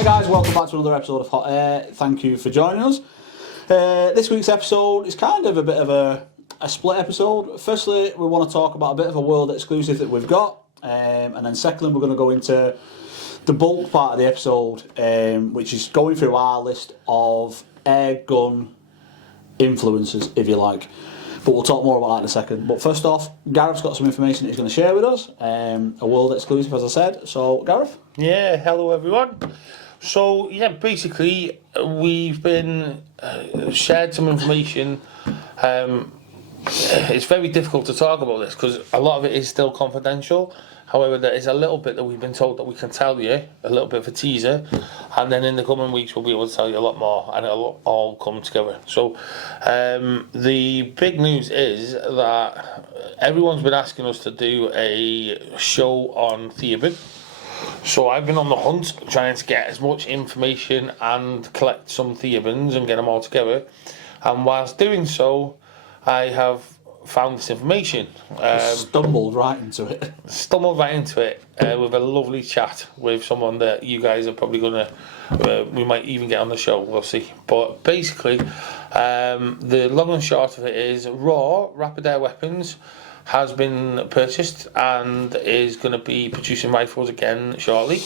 Hi guys, welcome back to another episode of Hot Air. Thank you for joining us. This week's episode is kind of a bit of a split episode. Firstly, we want to talk about a bit of a world exclusive that we've got, and then secondly, we're going to go into the bulk part of the episode, which is going through our list of air gun influencers, if you like. But we'll talk more about that in a second. But first off, Gareth's got some information that he's going to share with us, a world exclusive, as I said. So, Gareth? Yeah, hello everyone. So, yeah, basically, we've been shared some information. It's very difficult to talk about this because a lot of it is still confidential. However, there is a little bit that we've been told that we can tell you, a little bit of a teaser, and then in the coming weeks we'll be able to tell you a lot more, and it'll all come together. So, the big news is that everyone's been asking us to do a show on Theoben. So I've been on the hunt trying to get as much information and collect some Theobins and get them all together. And whilst doing so, I have found this information. Stumbled right into it With a lovely chat with someone that you guys are probably going to, we might even get on the show, we'll see. But basically, the long and short of it is Raw Rapid Air Weapons has been purchased and is going to be producing rifles again shortly.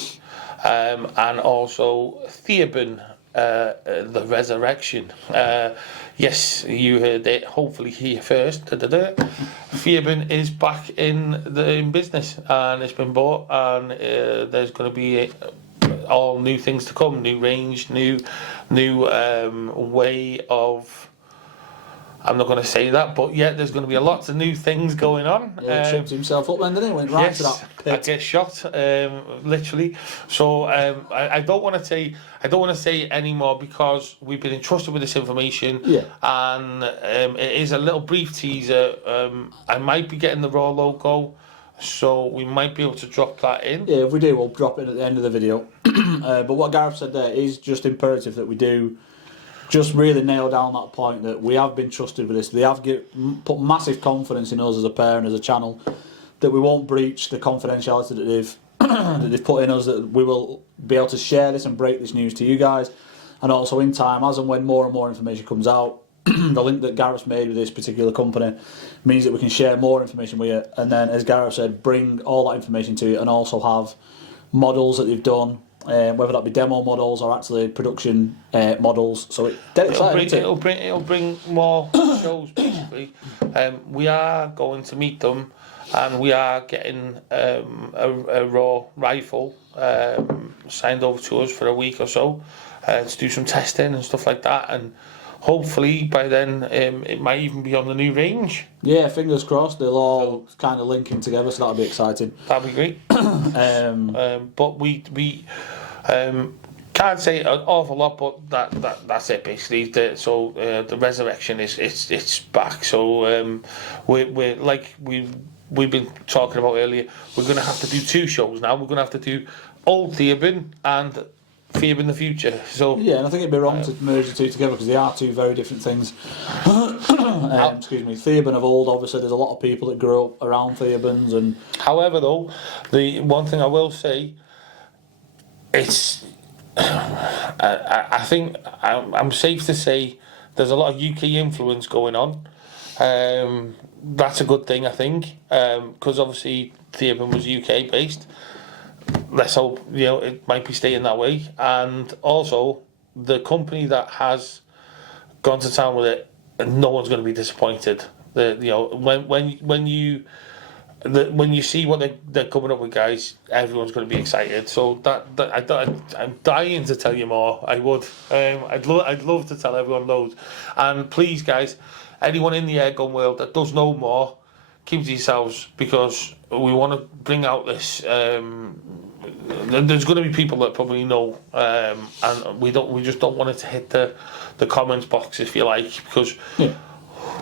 And also Theoben, the Resurrection. Yes, you heard it, hopefully here first. Theoben is back in business, and it's been bought, and there's going to be all new things to come, new range, new way of... I'm not going to say that, but yeah, there's going to be lots of new things going on. Yeah, he tripped himself up then, didn't he? Went right to that pit. I get shot, literally. So I don't want to say any more because we've been entrusted with this information. Yeah. And it is a little brief teaser. I might be getting the Raw logo, so we might be able to drop that in. Yeah, if we do, we'll drop it at the end of the video. But what Gareth said there is just imperative that we do just really nail down that point that we have been trusted with this. They have put massive confidence in us as a pair and as a channel that we won't breach the confidentiality that they've put in us, that we will be able to share this and break this news to you guys. And also in time, as and when more and more information comes out, the link that Gareth's made with this particular company means that we can share more information with you. And then, as Gareth said, bring all that information to you and also have models that they've done, whether that be demo models or actually production models. So it'll bring more shows basically. We are going to meet them, and we are getting a Raw rifle signed over to us for a week or so to do some testing and stuff like that, and hopefully by then it might even be on the new range. Yeah, fingers crossed. They'll all kind of linking together, so that'll be exciting. That'll be great. But we can't say an awful lot, but that's it basically. The Resurrection it's back. So we're like we've been talking about earlier. We're going to have to do two shows now. We're going to have to do old Theoben and Theoben the future. So yeah, and I think it'd be wrong to merge the two together because they are two very different things. Excuse me. Theoben of old, obviously, there's a lot of people that grew up around Theobens, and however, though, the one thing I will say, it's I think I'm safe to say there's a lot of UK influence going on. That's a good thing, I think, because obviously Theoben was UK based. Let's hope it might be staying that way. And also, the company that has gone to town with it, no one's going to be disappointed. When you see what they're coming up with, guys, everyone's going to be excited. So I'm dying to tell you more. I would. I'd love to tell everyone loads. And please, guys, anyone in the airgun world that does know more, keep to yourselves, because we want to bring out this. There's going to be people that probably know, and we just don't want it to hit the comments box, if you like, because. Yeah.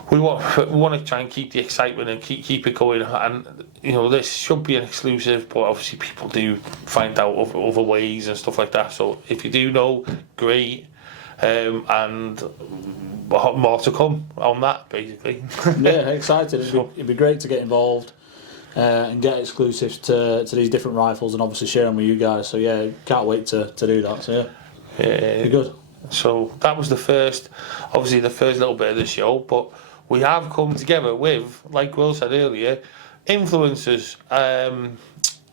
We want to try and keep the excitement and keep it going, and this should be an exclusive, but obviously people do find out other ways and stuff like that. So if you do know, great, and more to come on that, basically. Yeah, excited. It'd be great to get involved. and get exclusives to these different rifles and obviously share them with you guys. So yeah, can't wait to do that. So yeah, be good. So that was the first little bit of the show, but we have come together with, like Will said earlier, influencers.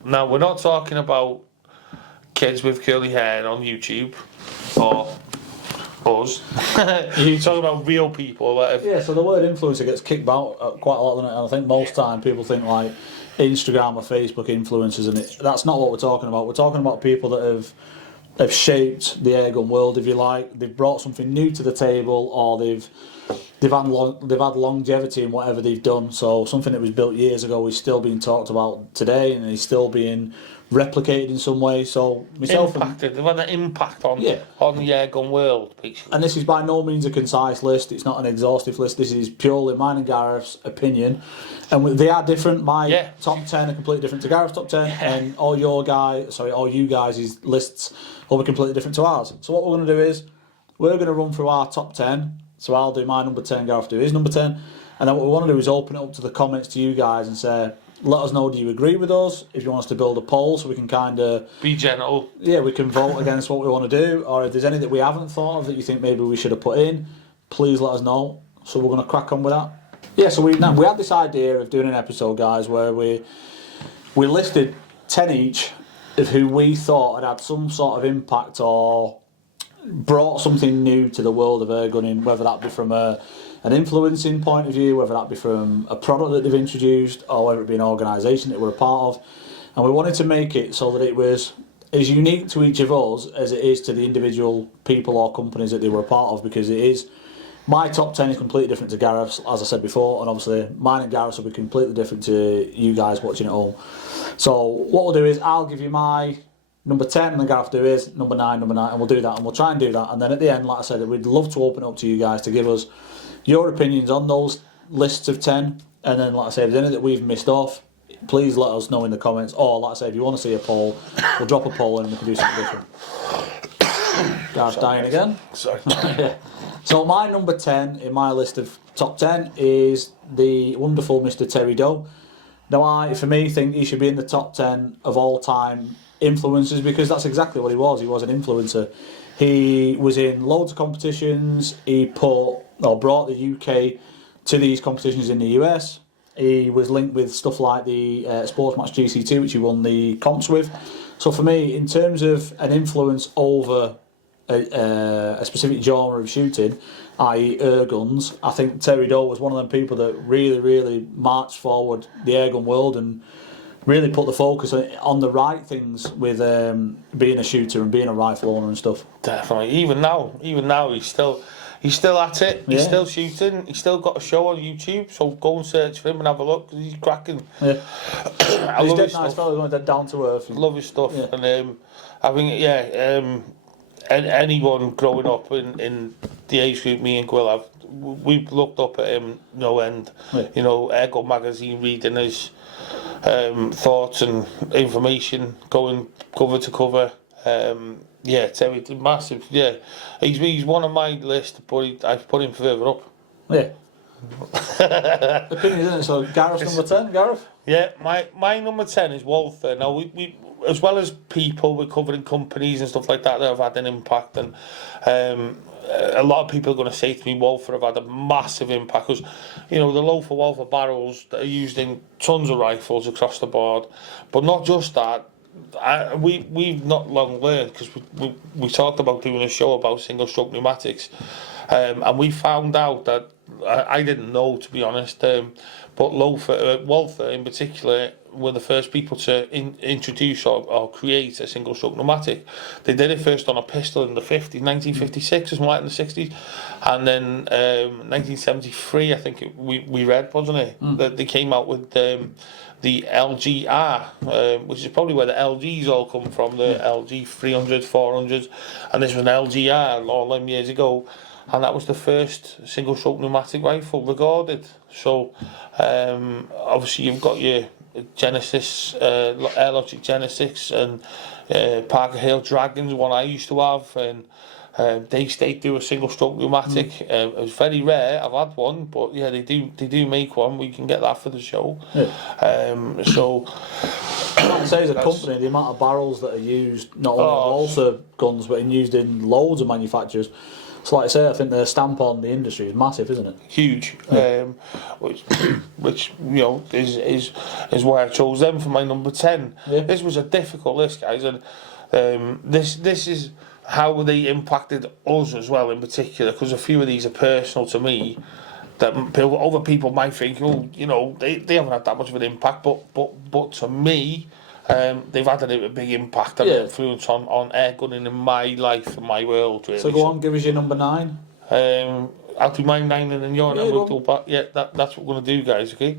Now we're not talking about kids with curly hair on YouTube or us. You're talking about real people that have... Yeah, so the word influencer gets kicked about quite a lot, doesn't it? And I think most time people think like Instagram or Facebook influencers, and that's not what we're talking about. We're talking about people that have shaped the airgun world, if you like. They've brought something new to the table, or they've had longevity in whatever they've done. So something that was built years ago is still being talked about today, and is still being replicated in some way. So myself, they've had an impact on the airgun world, basically. And this is by no means a concise list. It's not an exhaustive list. This is purely mine and Gareth's opinion, and they are different. My top 10 are completely different to Gareth's top 10, and all you guys' lists will be completely different to ours. So what we're going to do is we're going to run through our top 10. So I'll do my number 10, Gareth do his number 10, and then what we want to do is open it up to the comments to you guys and say, let us know, do you agree with us? If you want us to build a poll so we can kind of... Be gentle. Yeah, we can vote against what we want to do, or if there's any that we haven't thought of that you think maybe we should have put in, please let us know. So we're going to crack on with that. Yeah, so we had this idea of doing an episode, guys, where we listed 10 each of who we thought had some sort of impact or brought something new to the world of airgunning, whether that be from an influencing point of view, whether that be from a product that they've introduced, or whether it be an organisation that we're a part of. And we wanted to make it so that it was as unique to each of us as it is to the individual people or companies that they were a part of, because it is... My top 10 is completely different to Gareth's, as I said before, and obviously mine and Gareth's will be completely different to you guys watching at home. So what we'll do is I'll give you my number 10, and then Gareth do his number 9, and we'll do that, and we'll try and do that. And then at the end, like I said, we'd love to open up to you guys to give us your opinions on those lists of 10, and then, like I say, if there's any that we've missed off, please let us know in the comments, or like I say, if you want to see a poll, we'll drop a poll in and we can do something different. Gareth's dying again. Sorry. Yeah. So my number 10 in my list of top 10 is the wonderful Mr. Terry Doe. Now I, for me, think he should be in the top 10 of all time influencers, because that's exactly what he was. He was an influencer. He was in loads of competitions. He brought the UK to these competitions in the US. He was linked with stuff like the Sports Match GC2, which he won the comps with. So for me, in terms of an influence over a specific genre of shooting, i.e. air guns, I think Terry Doe was one of them people that really, really marched forward the airgun world and really put the focus on the right things with being a shooter and being a rifle owner and stuff. Definitely. Even now, he's still at it. He's still shooting. He's still got a show on YouTube. So go and search for him and have a look, because he's cracking. Yeah. I he's love dead his nice stuff. fellow, dead down to earth. Love his stuff, and I think anyone growing up in the age group me and Will have, we've looked up at him no end. Yeah. You know, Airgun magazine, reading his thoughts and information, going cover to cover. Terry, massive. Yeah, he's one on my list, but I've put him further up. Yeah. Opinion, isn't it? So Gareth's number 10, Gareth? Yeah, my number 10 is Walther. Now we as well as people, we're covering companies and stuff like that have had an impact, and a lot of people are going to say to me, Walther have had a massive impact, because you know the Walther barrels that are used in tons of rifles across the board, but not just that. We've not long learned, because we talked about doing a show about single stroke pneumatics, and we found out that I didn't know, to be honest, but Walther in particular were the first people to introduce or create a single stroke pneumatic. They did it first on a pistol in the 50s, 1956 or something like in the 60s, and then 1973 I think we read, wasn't it, that they came out with the LGR, which is probably where the LGs all come from, the LG 300s, 400s, and this was an LGR all them years ago, and that was the first single stroke pneumatic rifle recorded. So obviously you've got your Genesis, Airlogic Genesis, and Parker Hale Dragons, one I used to have, and They do a single stroke pneumatic. It was very rare. I've had one, but yeah, they do make one. We can get that for the show. Yeah. So Like I say, as a company, the amount of barrels that are used, not only on Walther guns, but used in loads of manufacturers. So, like I say, I think the stamp on the industry is massive, isn't it? huge, which is why I chose them for my number 10. Yeah. This was a difficult list, guys, and this is how they impacted us as well, in particular, because a few of these are personal to me. That other people might think, oh, they haven't had that much of an impact, but to me, they've had a big impact and influence on air gunning in my life and my world, really. So go on, give us your number 9. I'll do my 9 and then your 9. We'll go back. Yeah, that's what we're going to do, guys, okay?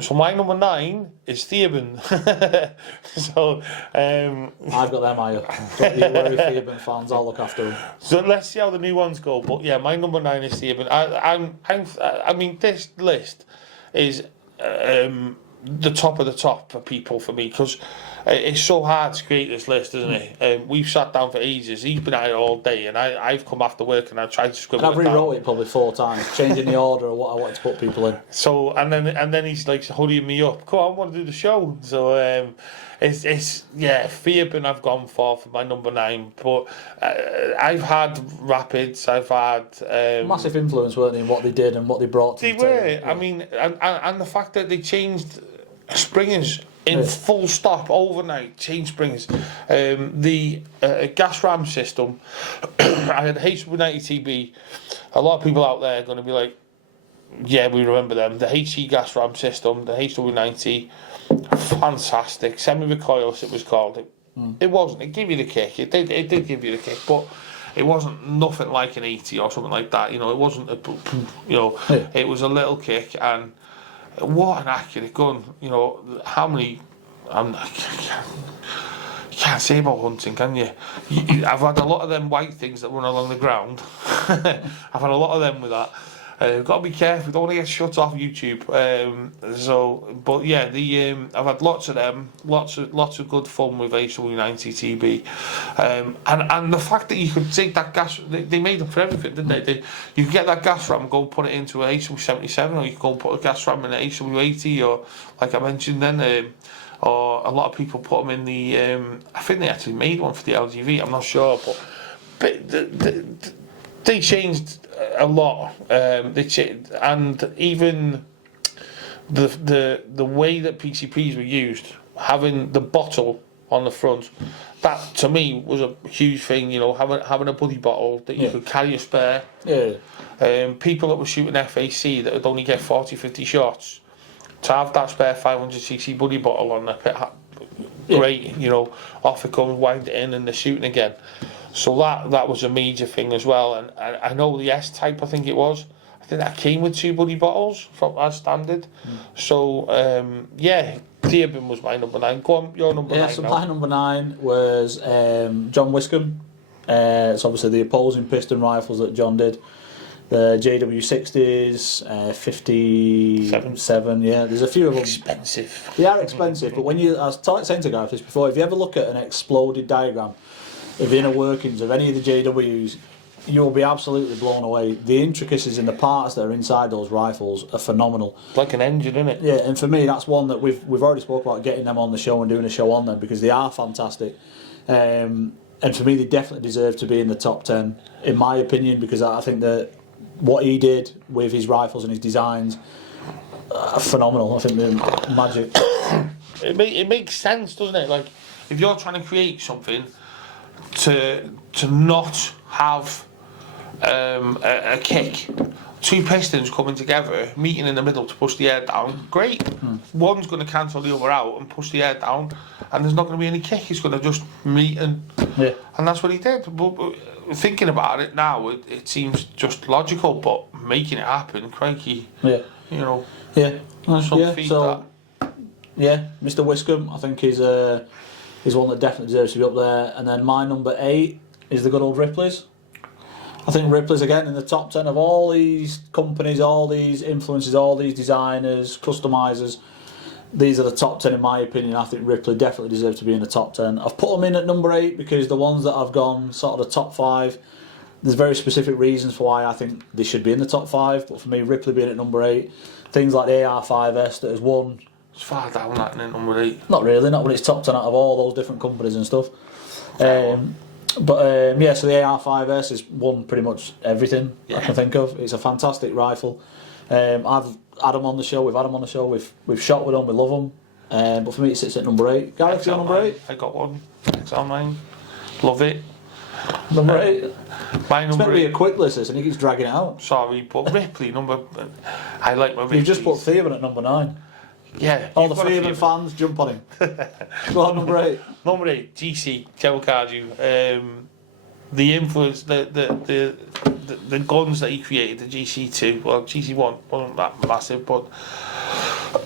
So my number 9 is Theoben. So I've got them higher. Don't you worry, Theoben fans, I'll look after them. So let's see how the new ones go. But yeah, my number 9 is Theoben. I mean, this list is the top of the top for people, for me, because it's so hard to create this list, isn't it? We've sat down for ages. He's been at it all day, and I've come after work and I've tried to scribble And I've it down. rewrote it probably 4 times, changing the order of what I wanted to put people in. So and then he's like hurrying me up. Come on, I want to do the show. So it's Theoben I've gone for my number 9. But I've had Rapids. I've had Massive influence, weren't they, in what they did and what they brought to They the were. table. I mean, and the fact that they changed springers in full stop overnight, changed springers. The gas ram system. I had HW90TB. A lot of people out there are going to be like, yeah, we remember them. The HE gas ram system, the HW90, fantastic. Semi-recoilless it was called. It wasn't. It gave you the kick. It did give you the kick, but it wasn't nothing like an 80 or something like that. It wasn't it was a little kick, and what an accurate gun. How many you can't say about hunting, can you? I've had a lot of them white things that run along the ground. I've had a lot of them with that. Got to be careful, don't want to get shut off YouTube. But yeah, I've had lots of them, lots of good fun with HW90TB, and the fact that you could take that gas, they made them for everything, didn't they? You could get that gas ram and go and put it into a HW77, or you could go and put a gas ram in an HW80, or like I mentioned then, or a lot of people put them in the. I think they actually made one for the LGV. I'm not sure, but they changed a lot. And even the way that PCPs were used, having the bottle on the front, that to me was a huge thing. Having a buddy bottle that you could carry a spare. Yeah. People that were shooting FAC that would only get 40-50 shots, to have that spare 500cc buddy bottle on the pit, great. Off it comes, wind it in, and they're shooting again. So that was a major thing as well. And I know the S-Type, I think it was, I think that came with 2 buddy bottles from as standard. So Theoben was my number 9. Go on, your number 9 so now. my number 9 was John Wiscombe. It's obviously the opposing piston rifles that John did. The JW60s, 57, yeah. There's a few of them. Expensive. They are expensive, but when I was saying to Gareth this before, if you ever look at an exploded diagram of the inner workings of any of the JWs, you'll be absolutely blown away. The intricacies in the parts that are inside those rifles are phenomenal. Like an engine, isn't it? Yeah, and for me, that's one that we've already spoke about, getting them on the show and doing a show on them, because they are fantastic. And for me, they definitely deserve to be in the top 10, in my opinion, because I think that what he did with his rifles and his designs are phenomenal. I think they're magic. It makes sense, doesn't it? Like, if you're trying to create something to not have a kick, 2 pistons coming together, meeting in the middle to push the air down, great. One's going to cancel the other out and push the air down, and there's not going to be any kick. It's going to just meet, and that's what he did. But thinking about it now, it seems just logical, but making it happen, crikey, Yeah, Mr. Wiscombe, I think is one that definitely deserves to be up there. And then my number 8 is the good old Ripley's. I think Ripley's again in the top 10 of all these companies, all these influencers, all these designers, customizers. These are the top 10 in my opinion. I think Ripley definitely deserves to be in the top 10. I've put them in at number 8 because the ones that I've gone sort of the top 5, there's very specific reasons for why I think they should be in the top 5. But for me, Ripley being at number 8, things like the AR5S that has won. It's far down that in number 8. Not really, not when it's top 10 out of all those different companies and stuff. So the AR5S has won pretty much everything I can think of. It's a fantastic rifle. I've had them on the show. We've had them on the show. We've shot with them. We love them. But for me, it sits at number 8. Gareth, you're number 8. I got one. XL9. Love it. Number 8. My It's meant number to be 8. a quick list, and he keeps dragging it out. Sorry, but Ripley number. I like my Ripley. You've just put Theoban at number 9. Yeah. All the Theoban fans jump on him. Go on, number 8. Number 8, GC, Gerald Cardew. The influence, the guns that he created, the GC2, well, GC1 wasn't that massive, but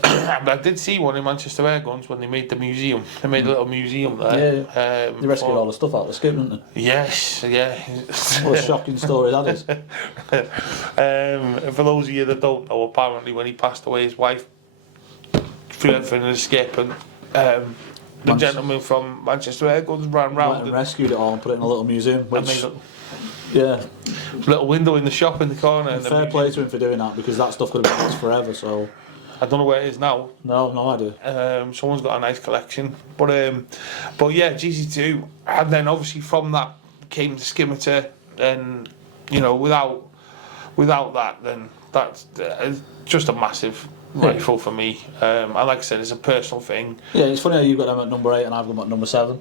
I did see one in Manchester Air Guns when they made the museum. They made a little museum there. Yeah. They rescued all the stuff out of the scoop, didn't they? Yes, yeah. What a shocking story that is. For those of you that don't know, apparently when he passed away, his wife threw everything in a skip, and the gentleman from Manchester Air Guns ran round Went and rescued it all and put it in a little museum. and Which, made a yeah, little window in the shop in the corner. And fair play to him for doing that, because that stuff could have been lost forever. So I don't know where it is now. no idea. Someone's got a nice collection, but yeah, GC2, and then obviously from that came the Scimitar, and you know, without that, then that's just a massive rifle for me. And like I said, it's a personal thing. Yeah, it's funny how you've got them at number 8 and I've got them at number 7.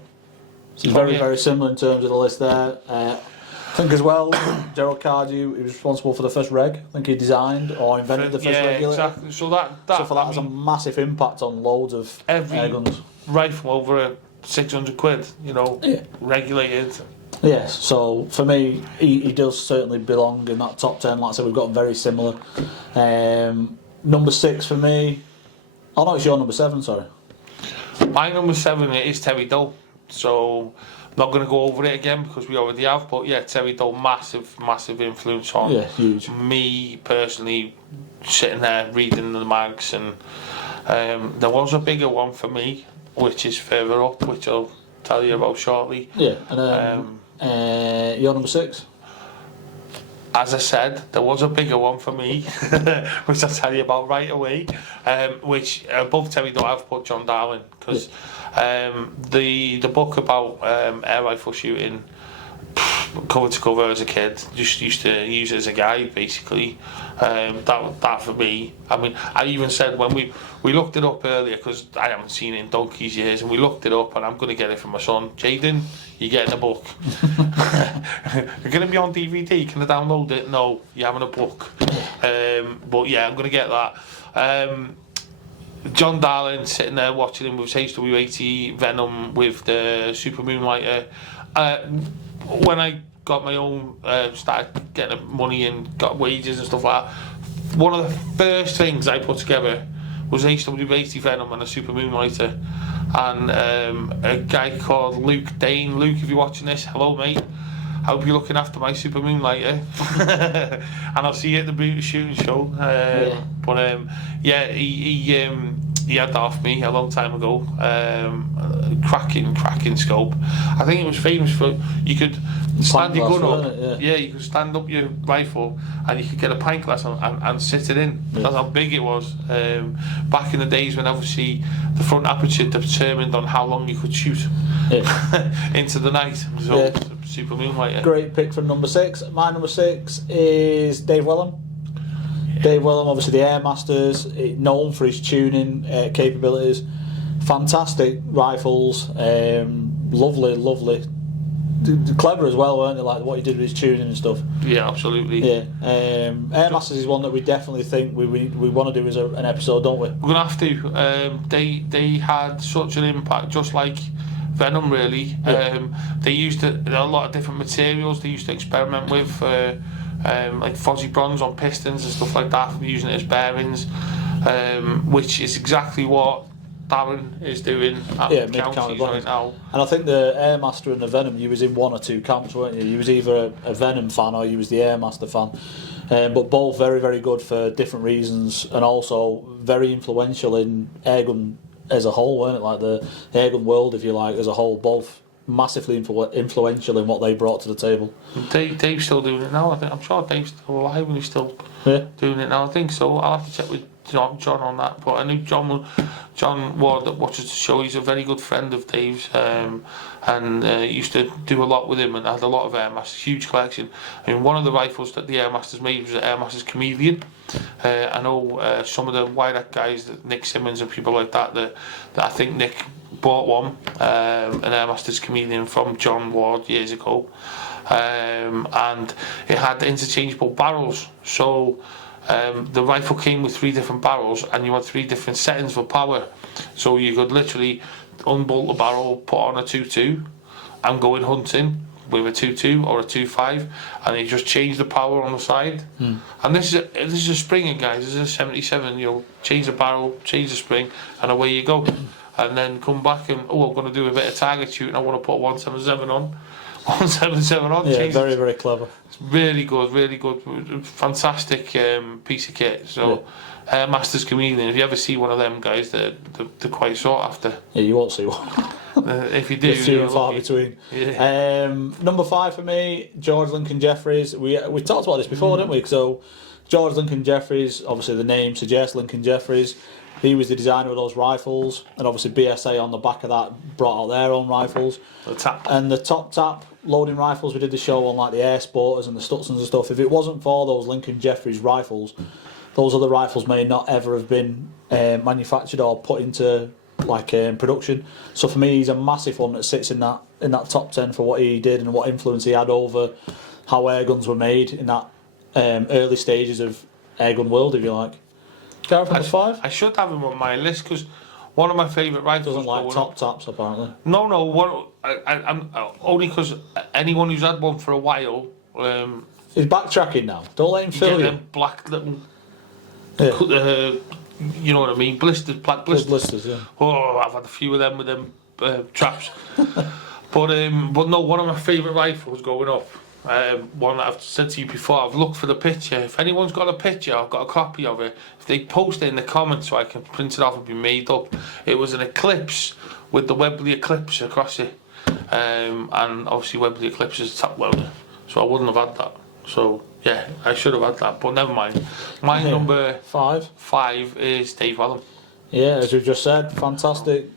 So it's very similar in terms of the list there. I think as well, Gerald Cardew, he was responsible for the first reg. I think he designed or invented the first regulator. Exactly. So that has a massive impact on loads of air guns. Rifle over 600 quid, you know, regulated. Yes, so for me, he does certainly belong in that top 10. Like I said, we've got them very similar. Number 6 for me. Oh no, it's your number 7. Sorry. My number 7 is Terry Doe. So I'm not going to go over it again because we already have. But yeah, Terry Doe, massive influence on huge. me personally. Sitting there reading the mags, and there was a bigger one for me, which is further up, which I'll tell you about shortly. Yeah, and your number 6. As I said, there was a bigger one for me, which I'll tell you about right away. Which above Terry Doe, I've put John Darwin, because the book about air rifle shooting, cover to cover as a kid, just used to use it as a guide basically. That for me, I mean, I even said when we looked it up earlier, because I haven't seen it in donkey's years, and we looked it up, and I'm going to get it for my son. Jaden, you're getting a book. You're going to be on DVD, can I download it? No, you're having a book. But yeah, I'm going to get that. John Darlin, sitting there watching him with his HW80 Venom with the Super Moonlighter. When I got my own, started getting money and got wages and stuff like that, one of the first things I put together was HW80 Venom and a Super Moonlighter. And a guy called Luke Dane. Luke, if you're watching this, hello mate. I hope you're looking after my Super Moonlighter. And I'll see you at the Brutus shooting show. But yeah, he had that off me a long time ago. Cracking scope. I think it was famous for, you could stand your gun up. Yeah, you could stand up your rifle and you could get a pint glass and sit it in. That's how big it was. Back in the days when obviously the front aperture determined on how long you could shoot into the night. So Super Moonlighter. Great pick for number 6. My number 6 is Dave Wellham. Dave Wellham, obviously the Airmasters, known for his tuning capabilities. Fantastic rifles, lovely, clever as well, weren't they? Like what he did with his tuning and stuff. Yeah, absolutely. Yeah, Airmasters is one that we definitely think we want to do as an episode, don't we? We're gonna have to. They had such an impact, just like Venom, really. They used a lot of different materials. They used to experiment with. Like fuzzy bronze on pistons and stuff like that, using it as bearings, which is exactly what Darren is doing at Counties right now. And I think the Airmaster and the Venom, you was in one or two camps, weren't you? You was either a Venom fan or you was the Airmaster fan. But both very, very good for different reasons, and also very influential in airgun as a whole, weren't it? Like the airgun world, if you like, as a whole, both massively influential in what they brought to the table. Dave's still doing it now. I'm sure Dave's still alive and he's still doing it now. I think so. I'll have to check with John on that. But I knew John Ward that watches the show. He's a very good friend of Dave's, and used to do a lot with him and had a lot of Airmasters, huge collection. I mean, one of the rifles that the Airmasters made was the Airmasters Chameleon. I know some of the Wyatt guys, Nick Simmons and people like that I think Nick bought one, an Airmasters Chameleon from John Ward years ago, and it had interchangeable barrels. So the rifle came with 3 different barrels, and you had 3 different settings for power. So you could literally unbolt the barrel, put on a 2.2, and go in hunting with a 2.2 or a 2.5, and you just change the power on the side. And this is a Springer, guys. This is a 77. You'll change the barrel, change the spring, and away you go. And then come back and I'm going to do a bit of target shooting. I want to put 177 on. 177 on. Yeah, very, very clever. It's really good, fantastic piece of kit. So, Masters Chameleon, if you ever see one of them guys, they're quite sought after. Yeah, you won't see one. If you do, it's few and far between. Yeah. Number 5 for me, George Lincoln Jeffries. We talked about this before, didn't we? So, George Lincoln Jeffries, obviously the name suggests Lincoln Jeffries. He was the designer of those rifles, and obviously BSA on the back of that brought out their own rifles. The tap. And the top tap loading rifles, we did the show on like the Air Sporters and the Stutzens and stuff. If it wasn't for those Lincoln Jeffries rifles, those other rifles may not ever have been manufactured or put into like production. So for me, he's a massive one that sits in that top 10 for what he did and what influence he had over how airguns were made in that early stages of airgun world, if you like. Gareth, number 5? I should have him on my list because one of my favourite rifles. Doesn't like top taps, apparently. No. I'm only because anyone who's had one for a while. He's backtracking now. Don't let him fill you. Them black little. You know what I mean? Blisters, black blisters. Yeah. Oh, I've had a few of them with them traps. but no, one of my favourite rifles going up. One that I've said to you before, I've looked for the picture. If anyone's got a picture, I've got a copy of it. If they post it in the comments so I can print it off and be made up. It was an Eclipse with the Webley Eclipse across it. And obviously Webley Eclipse is a top welder, so I wouldn't have had that. So yeah, I should have had that, but never mind. My number 5 is Dave Wellham. Yeah, as we've just said, fantastic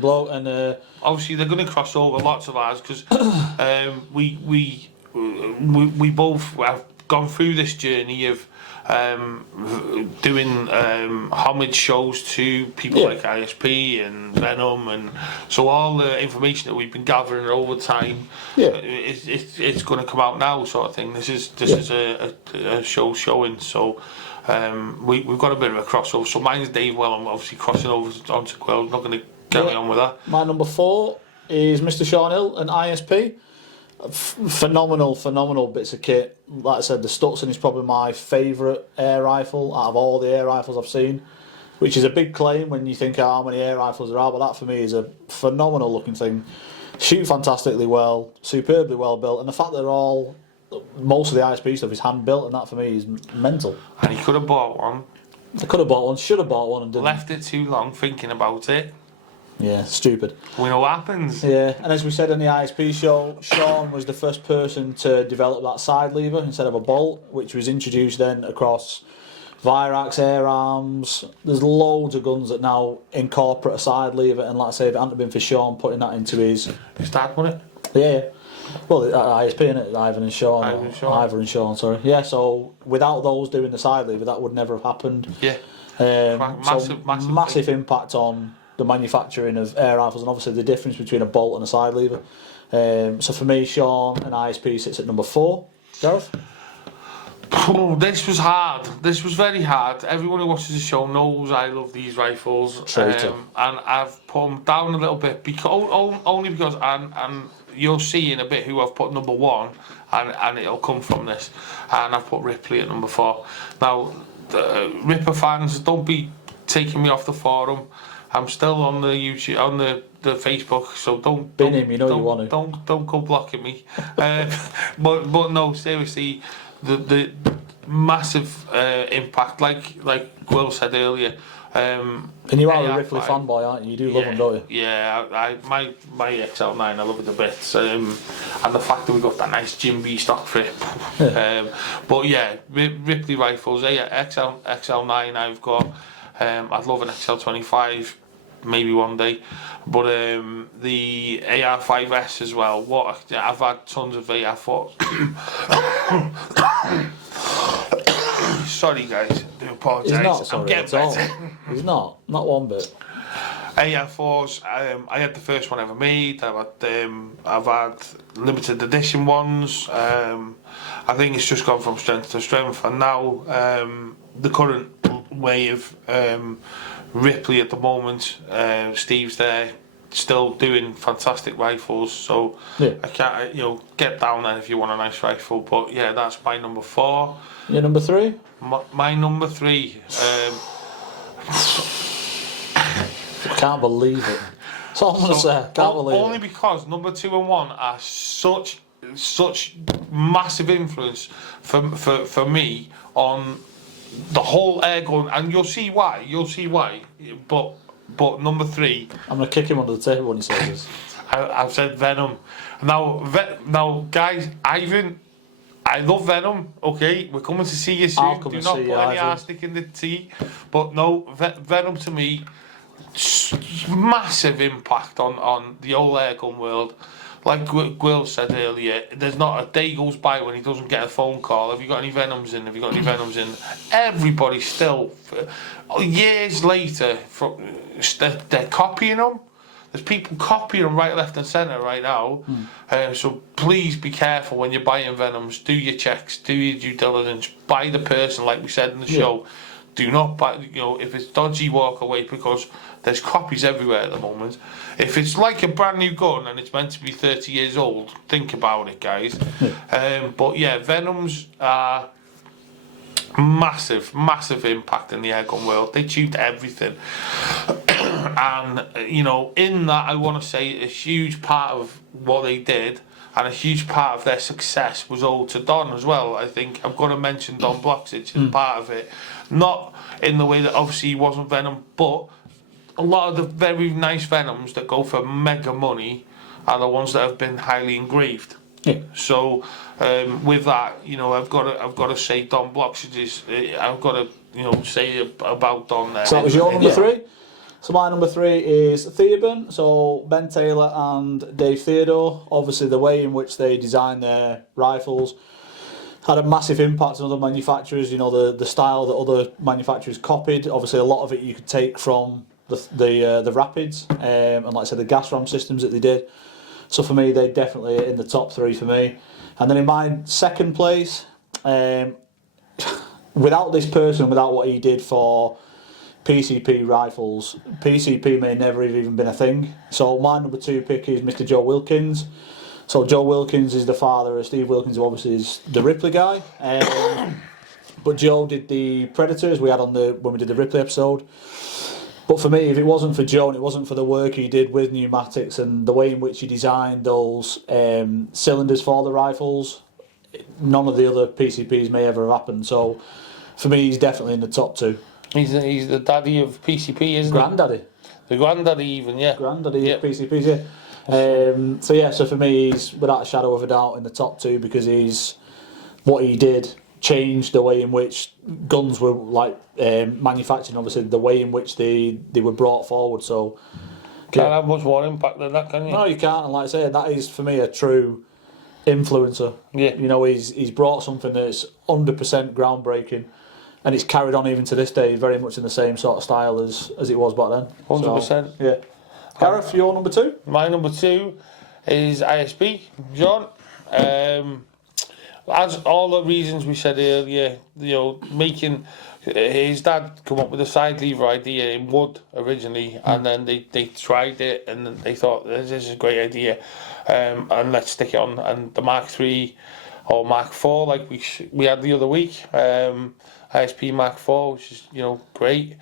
bloke, and obviously they're going to cross over lots of ours because we both have gone through this journey of doing homage shows to people like ISP and Venom, and so all the information that we've been gathering over time, it's going to come out now, sort of thing. This is a show showing, so we've got a bit of a crossover. So mine's Dave Wellham, obviously crossing over onto Quill. Not going to carry on with that. My number 4 is Mr. Sean Hill and ISP. Phenomenal bits of kit. Like I said, the Stutzen is probably my favourite air rifle out of all the air rifles I've seen, which is a big claim when you think of how many air rifles there are, but that for me is a phenomenal looking thing. Shoot fantastically well, superbly well built, and the fact that most of the ISP stuff is hand built, and that for me is mental. And he could have bought one. I could have bought one, should have bought one, and didn't. Left it too long thinking about it. Yeah, stupid. We know what happens. Yeah, and as we said in the ISP show, Sean was the first person to develop that side lever instead of a bolt, which was introduced then across Virax, Air Arms. There's loads of guns that now incorporate a side lever, and like I say, if it hadn't been for Sean putting that into his dad, wasn't it? Yeah. Well, ISP, innit? Ivan and Sean. Ivor and Sean, sorry. Yeah, so without those doing the side lever, that would never have happened. Yeah. Massive impact on the manufacturing of air rifles, and obviously the difference between a bolt and a side lever. So for me, Sean and ISP sits at number 4. Gareth? Oh, this was hard. This was very hard. Everyone who watches the show knows I love these rifles, and I've put them down a little bit because only because and you'll see in a bit who I've put number 1, and it'll come from this. And I've put Ripley at number 4. Now, the Ripper fans, don't be taking me off the forum. I'm still on the YouTube, on the Facebook, so don't bin him. You know you want to. Don't go blocking me. But no, seriously, the massive impact, like Will said earlier, And you are a Ripley fanboy, aren't you? You do love them, don't you? Yeah, my XL9, I love it a bit. And the fact that we got that nice Jim B stock for it. But yeah, Ripley rifles, XL9 I've got. I'd love an XL25 maybe one day, but the AR5S as well. I've had tons of AR4. Sorry guys, I do apologise. He's not sorry I'm getting at all. better. He's not one bit. AR4s, I had the first one ever made. I've had limited edition ones. I think it's just gone from strength to strength, and now the current way of Ripley at the moment, Steve's there, still doing fantastic rifles. So Yeah. I can't, get down there if you want a nice rifle. But yeah, that's my number 4. Your number 3? My number 3. I can't believe it. That's all I'm going to say. I can't believe only it. because number 2 and 1 are such massive influence for me on the whole air gun, and you'll see why. But number 3, I'm going to kick him under the table when he says this. I've said Venom. Now, guys, Ivan, I love Venom. Okay, we're coming to see you soon. I'll come Do and not see put you, any Ivan. arsenic in the tea. But no, Venom to me, massive impact on the whole airgun world. Like Will said earlier, there's not a day goes by when he doesn't get a phone call. Have you got any Venoms in? Have you got any Venoms in? Everybody still, years later, they're copying them. There's people copying them right, left and centre right now. So please be careful when you're buying Venoms. Do your checks, do your due diligence. Buy the person, like we said in the show. Do not buy, if it's dodgy, walk away, because there's copies everywhere at the moment. If it's like a brand new gun and it's meant to be 30 years old, think about it, guys. But yeah, Venoms are massive impact in the airgun world. They tuned everything. And, in that, I want to say a huge part of what they did and a huge part of their success was owed to Don as well. I think I'm going to mention Don Bloxage as part of it. Not in the way that obviously he wasn't Venom, but a lot of the very nice Venoms that go for mega money are the ones that have been highly engraved. Yeah. So with that, I've got to say Don Bloxage I've got to say about Don there. So that was your number 3? So my number 3 is Theoben. So Ben Taylor and Dave Theodore. Obviously the way in which they designed their rifles had a massive impact on other manufacturers. The style that other manufacturers copied. Obviously a lot of it you could take from the Rapids, and like I said, the gas ram systems that they did. So for me, they're definitely in the top 3 for me. And then in my second place, without this person, without what he did for PCP rifles, PCP may never have even been a thing. So my number 2 pick is Mr. Joe Wilkins. So Joe Wilkins is the father of Steve Wilkins, who obviously is the Ripley guy. But Joe did the Predators we had when we did the Ripley episode. But for me, if it wasn't for Joe and it wasn't for the work he did with pneumatics and the way in which he designed those cylinders for the rifles, none of the other PCPs may ever have happened. So for me, he's definitely in the top 2. He's the daddy of PCP, isn't Granddaddy. he? The granddaddy even, yeah. Granddaddy of PCPs, yeah. So for me, he's without a shadow of a doubt in the top 2 because what he did changed the way in which guns were manufactured, obviously the way in which they were brought forward. So can't have much more impact than that, can you? No, you can't. And like I say, that is for me a true influencer. Yeah. He's brought something that's 100% groundbreaking, and it's carried on even to this day, very much in the same sort of style as it was back then. 100%. So, yeah. Gareth, your number 2? My number 2 is ISP, John. As all the reasons we said earlier, making his dad come up with a side lever idea in wood originally, and then they tried it and they thought this is a great idea, and let's stick it on. And the Mark III or Mark IV, like we had the other week, ISP Mark IV, which is great.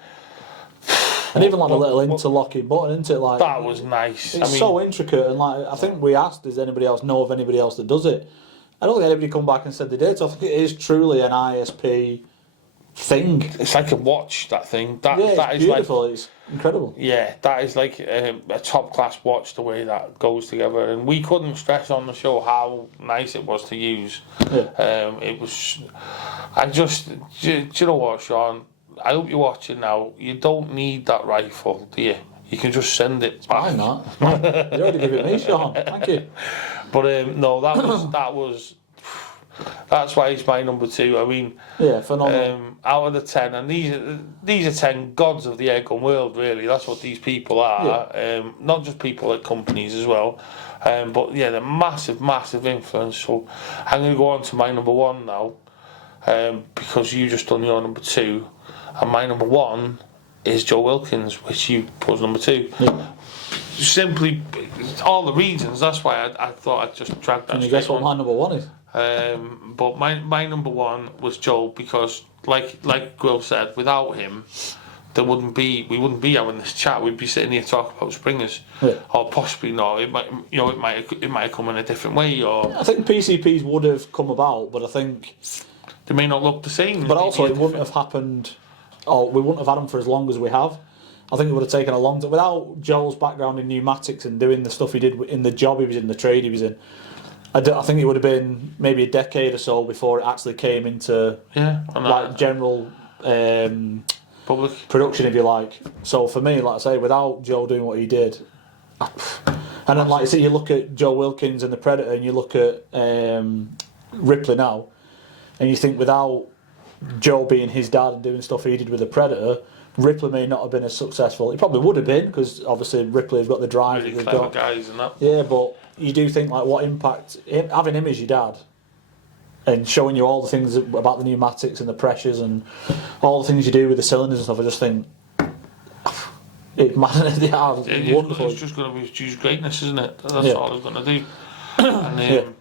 And even like a little interlocking button, isn't it? Like that was nice. It's so intricate, and I think we asked, does anybody else know of anybody else that does it? I don't think anybody come back and said they did. So I think it is truly an ISP thing. It's like a watch, that thing. That Yeah, it's is beautiful. like, It's incredible. yeah, that is like a top class watch, the way that goes together. And we couldn't stress on the show how nice it was to use. Yeah. It was. Do you know what, Sean? I hope you're watching now. You don't need that rifle, do you? You can just send it back. Why not? You already give it me, Sean. Thank you. But no, that was. That's why it's my number 2. I mean, yeah, phenomenal. Out of the 10, and these are 10 gods of the airgun world. Really, that's what these people are. Yeah. Not just people at companies as well. But yeah, they're massive influence. So I'm going to go on to my number 1 now, because you just done your number 2, and my number 1 is Joe Wilkins, which you put as number 2. Yeah. Simply, all the reasons. That's why I thought I'd just drag that. Can you guess what my number 1 is? But my number 1 was Joe, because like Will said, without him, we wouldn't be having this chat. We'd be sitting here talking about Springers, or possibly not. It might have come in a different way. Or I think PCPs would have come about, but I think they may not look the same. But also, it wouldn't have happened, or we wouldn't have had them for as long as we have. I think it would have taken a long time. Without Joel's background in pneumatics and doing the stuff he did in the job he was in, the trade he was in, I think it would have been maybe a decade or so before it actually came into general public production, if you like. So for me, like I say, without Joe doing what he did, and then like you say, you look at Joe Wilkins and the Predator, and you look at Ripley now, and you think without Joe being his dad and doing stuff he did with the Predator, Ripley may not have been as successful. It probably would have been, because obviously Ripley have got the drive. Really clever guys and that. Yeah, but you do think like what impact having him as your dad and showing you all the things about the pneumatics and the pressures and all the things you do with the cylinders and stuff. I just think they are wonderful. It's just going to be huge greatness, isn't it? That's all it's going to do. And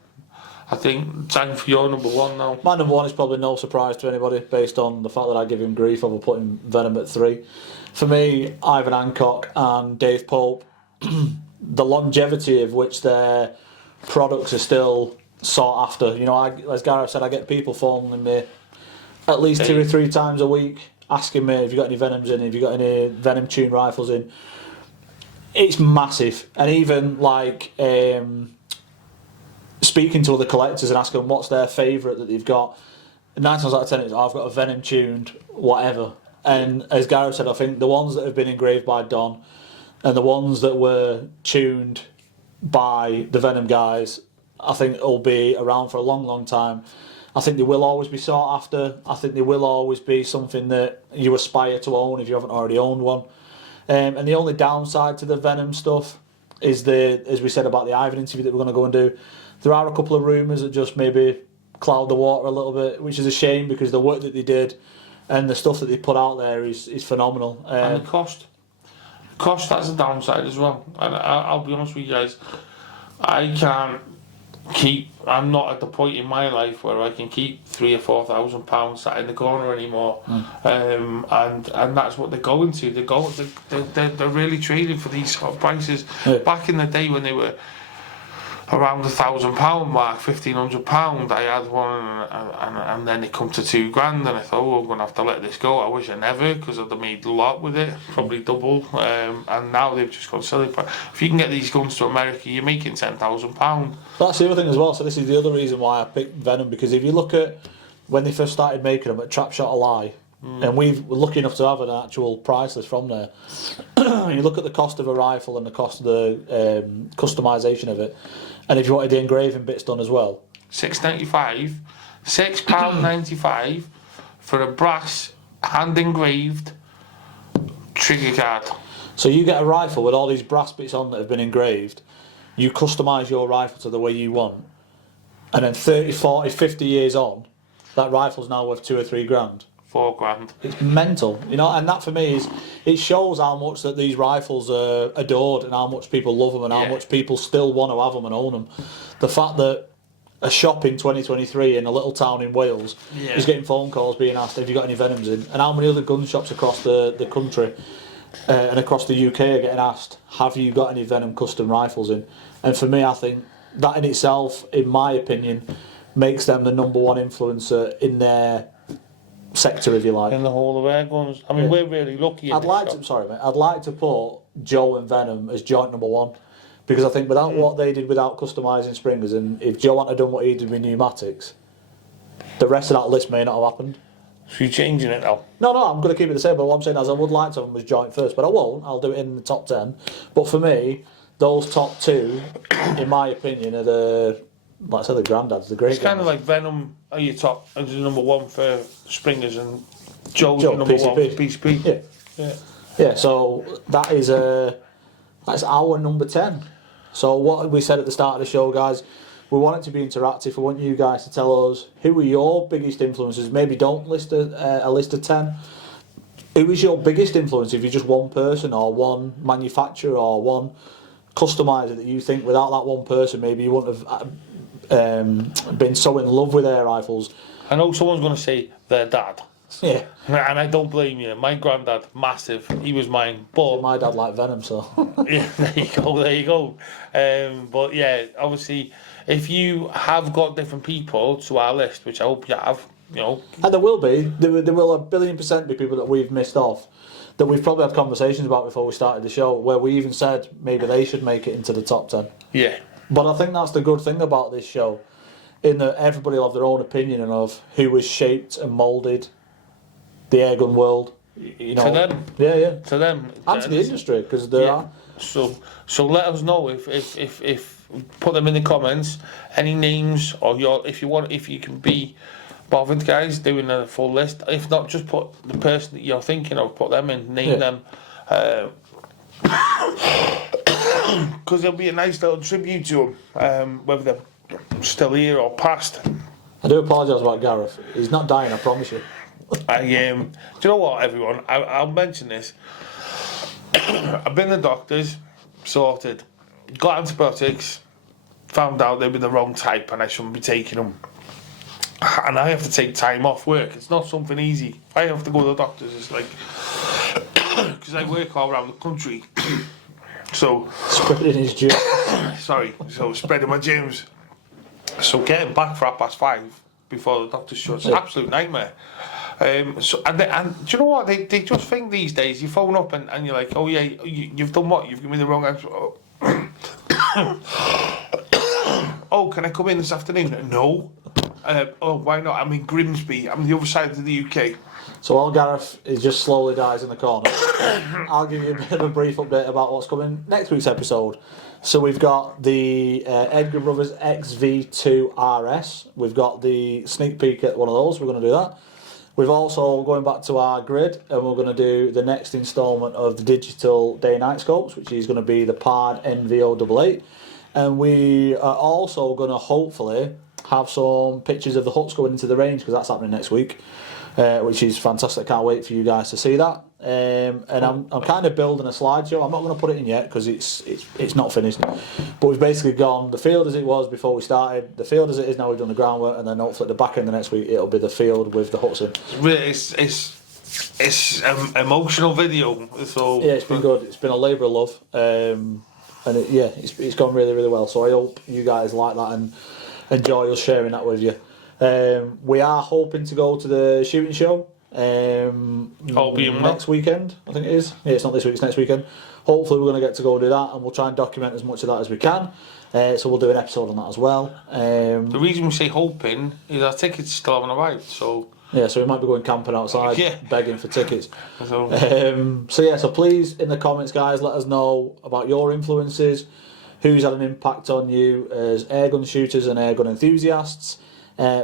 I think time for your number 1 now. My number 1 is probably no surprise to anybody, based on the fact that I give him grief over putting Venom at 3. For me, Ivan Hancock and Dave Pope, the longevity of which their products are still sought after. You know, as Gareth said, I get people phoning me at least 2 or 3 times a week asking me if you got any Venoms in, if you got any Venom tuned rifles in. It's massive, and even like speaking to other collectors and asking them what's their favourite that they've got. 9 times out of 10 is I've got a Venom tuned whatever. And as Gareth said, I think the ones that have been engraved by Don and the ones that were tuned by the Venom guys, I think will be around for a long time. I think they will always be sought after. I think they will always be something that you aspire to own if you haven't already owned one. And the only downside to the Venom stuff is as we said about the Ivan interview that we're going to go and do, there are a couple of rumours that just maybe cloud the water a little bit, which is a shame, because the work that they did and the stuff that they put out there is phenomenal. And the cost has a downside as well. And I'll be honest with you guys, I'm not at the point in my life where I can keep £3,000 or £4,000 sat in the corner anymore. And that's what they're going to. They're really trading for these sort of prices. Yeah. Back in the day when they were around the £1,000 mark, £1,500, I had one, and then it come to £2,000, and I thought, I'm going to have to let this go. I wish I never, because I'd have made a lot with it, probably double. And now they've just gone silly. But if you can get these guns to America, you're making £10,000. That's the other thing as well. So this is the other reason why I picked Venom, because if you look at when they first started making them at Trap Shot Ally, and we're lucky enough to have an actual price list from there. You look at the cost of a rifle and the cost of the customisation of it, and if you wanted the engraving bits done as well, £6.95 for a brass hand engraved trigger guard. So you get a rifle with all these brass bits on that have been engraved, you customise your rifle to the way you want, and then 30, 40, 50 years on, that rifle's now worth 2 or 3 grand. £4,000. It's mental, you know, and that for me it shows how much that these rifles are adored and how much people love them and how much people still want to have them and own them. The fact that a shop in 2023 in a little town in Wales is getting phone calls being asked, have you got any Venoms in? And how many other gun shops across the country and across the UK are getting asked, have you got any Venom custom rifles in? And for me, I think that in itself, in my opinion, makes them the number 1 influencer in their sector, if you like. in the whole of air guns. I mean, we're really lucky. I'd like to put Joe and Venom as joint number one, because I think without what they did without customising springers, and if Joe hadn't done what he did with pneumatics, the rest of that list may not have happened. So you're changing it now? No, I'm going to keep it the same, but what I'm saying is I would like to have them as joint first, but I won't. I'll do it in the top 10. But for me, those top two, in my opinion, are the, like I said, the granddads, the great It's kind of like Venom are your top, as your number one for springers, and Joe's your number one for PCP. Yeah, so that is that's our number 10. So what we said at the start of the show, guys, we want it to be interactive. We want you guys to tell us who are your biggest influences. Maybe don't list a list of 10. Who is your biggest influence if you're just one person or one manufacturer or one customiser that you think without that one person maybe you wouldn't have been so in love with air rifles? I know someone's going to say their dad. Yeah. And I don't blame you. My granddad, massive. He was mine. But my dad liked Venom, so. Yeah, there you go. But yeah, obviously, if you have got different people to our list, which I hope you have, you know. And there will be. There will 1,000,000,000% be people that we've missed off, that we've probably had conversations about before we started the show, where we even said maybe they should make it into the top 10. Yeah. But I think that's the good thing about this show, in that everybody will have their own opinion of who has shaped and moulded the airgun world. You know, to them. Yeah. To them. And to the industry, because there are. So let us know if put them in the comments, any names, or if you can be bothered, guys, doing a full list. If not, just put the person that you're thinking of, put them in, name them. Because there'll be a nice little tribute to them, whether they're still here or past. I do apologise about Gareth. He's not dying, I promise you. Do you know what, everyone? I'll mention this. I've been to the doctors, sorted, got antibiotics, found out they were the wrong type and I shouldn't be taking them. And I have to take time off work. It's not something easy. I have to go to the doctors. It's like, because I work all around the country. So spreading his germs. So spreading my germs. So getting back for 5:30 before the doctor shuts, absolute nightmare. So and do you know what they just think these days? You phone up and you're like, oh yeah, you've done what? You've given me the wrong answer. Oh, can I come in this afternoon? No. Oh, why not? I'm in Grimsby. I'm the other side of the UK. So while Gareth is just slowly dies in the corner, I'll give you a bit of a brief update about what's coming next week's episode. So we've got the Edgar Brothers XV2 RS. We've got the sneak peek at one of those. We're going to do that. We've also going back to our grid, and we're going to do the next instalment of the digital day-night scopes, which is going to be the PARD NVO88. And we are also going to hopefully have some pictures of the huts going into the range, because that's happening next week, which is fantastic. Can't wait for you guys to see that. And I'm kind of building a slideshow. I'm not going to put it in yet because it's not finished. But we've basically gone the field as it was before we started, the field as it is now. We've done the groundwork, and then hopefully at the back end of next week it'll be the field with the huts in. It's emotional video. So yeah, it's been good. It's been a labour of love, and it's gone really, really well. So I hope you guys like that and enjoy us sharing that with you. We are hoping to go to the shooting show next weekend, I think it is. Yeah, it's not this week, it's next weekend. Hopefully we're going to get to go do that, and we'll try and document as much of that as we can. So we'll do an episode on that as well. The reason we say hoping is our tickets still haven't arrived, so we might be going camping outside, begging for tickets. So so please, in the comments, guys, let us know about your influences, who's had an impact on you as airgun shooters and airgun enthusiasts.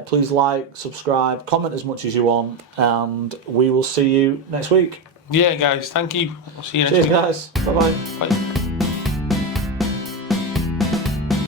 Please like, subscribe, comment as much as you want, and we will see you next week. Yeah, guys, thank you. I'll see you next week. Cheers, guys. Bye-bye. Bye.